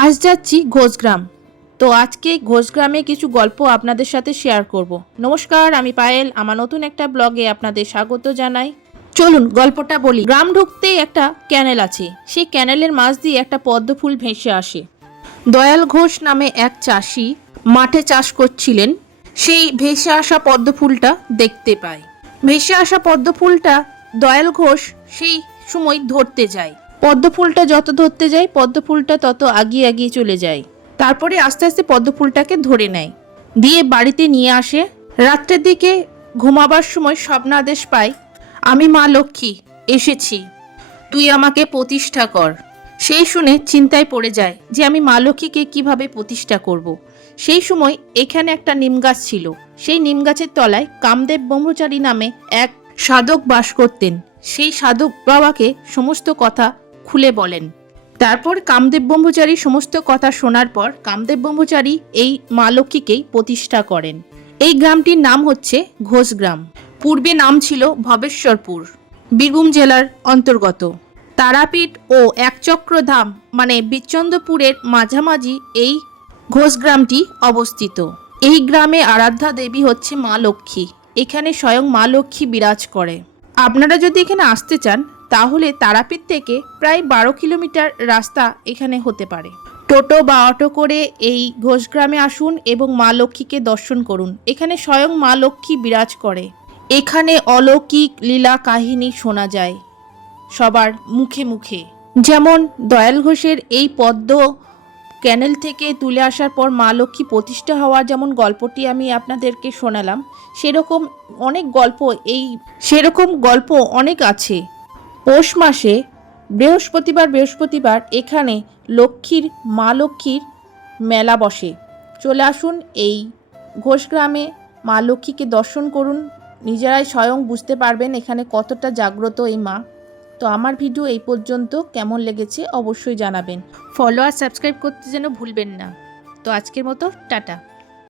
আজ যাচ্ছি ঘোষগ্রাম। তো আজকে ঘোষগ্রামে কিছু গল্প আপনাদের সাথে শেয়ার করব। নমস্কার, আমি পায়েল। আমার নতুন একটা ব্লগে আপনাদের স্বাগত জানাই। চলুন গল্পটা বলি। গ্রাম ঢুকতেই একটা ক্যানেল আছে। সেই ক্যানেলের মাছ দিয়ে একটা পদ্ম ফুল ভেসে আসে। দয়াল ঘোষ নামে এক চাষি মাঠে চাষ করছিলেন। সেই ভেসে আসা পদ্ম ফুলটা দেখতে পায়। ভেসে আসা পদ্ম ফুলটা দয়াল ঘোষ সেই সময় ধরতে যায়। পদ্ম ফুলটা যত ধরতে যায় পদ্ম ফুলটা তত আগিয়ে আগিয়ে চলে যায়। তারপরে আস্তে আস্তে পদ্ম ফুলটাকে ধরে নেয়, দিয়ে বাড়িতে নিয়ে আসে। রাত্রের দিকে ঘুমাবার সময় স্বপ্নাদেশ পায়, আমি মা লক্ষ্মী এসেছি, তুই আমাকে প্রতিষ্ঠা কর। সেই শুনে চিন্তায় পড়ে যায় যে আমি মা লক্ষ্মীকে কিভাবে প্রতিষ্ঠা করব। সেই সময় এখানে একটা নিম গাছ ছিল। সেই নিম গাছের তলায় কামদেব ব্রহ্মচারী নামে এক সাধক বাস করতেন। সেই সাধক বাবাকে সমস্ত কথা খুলে বলেন। তারপর কামদেব ব্রহ্মচারী সমস্ত কথা শোনার পর কামদেব ব্রহ্মচারী এই মা লক্ষ্মীকেই প্রতিষ্ঠা করেন। এই গ্রামটির নাম হচ্ছে ঘোষগ্রাম। পূর্বে নাম ছিল ভবেশ্বরপুর, বীরভূম জেলার অন্তর্গত। তারাপীঠ ও একচক্রধাম মানে বিচন্দ্রপুরের মাঝামাঝি এই ঘোষগ্রামটি অবস্থিত। এই গ্রামে আরাধ্যা দেবী হচ্ছে মা লক্ষ্মী। এখানে স্বয়ং মা লক্ষ্মী বিরাজ করে। আপনারা যদি এখানে আসতে চান তাহলে তারাপীঠ থেকে প্রায় 12 কিলোমিটার রাস্তা এখানে হতে পারে। টোটো বা অটো করে এই ঘোষগ্রামে আসুন এবং মা লক্ষ্মীকে দর্শন করুন। এখানে স্বয়ং মা লক্ষ্মী বিরাজ করে। এখানে অলৌকিক লীলা কাহিনী শোনা যায় সবার মুখে মুখে। যেমন দয়াল ঘোষের এই পদ্ম ক্যানেল থেকে তুলে আসার পর মা লক্ষ্মী প্রতিষ্ঠা হওয়ার যেমন গল্পটি আমি আপনাদেরকে শোনালাম, সেরকম গল্প অনেক আছে। পৌষ মাসে বৃহস্পতিবার এখানে মা লক্ষ্মীর মেলা বসে। চলে আসুন এই ঘোষগ্রামে, মা লক্ষ্মীকে দর্শন করুন। নিজেরাই স্বয়ং বুঝতে পারবেন এখানে কতটা জাগ্রত এই মা। তো আমার ভিডিও এই পর্যন্ত। কেমন লেগেছে অবশ্যই জানাবেন। ফলো আর সাবস্ক্রাইব করতে যেন ভুলবেন না। তো আজকের মতো টাটা।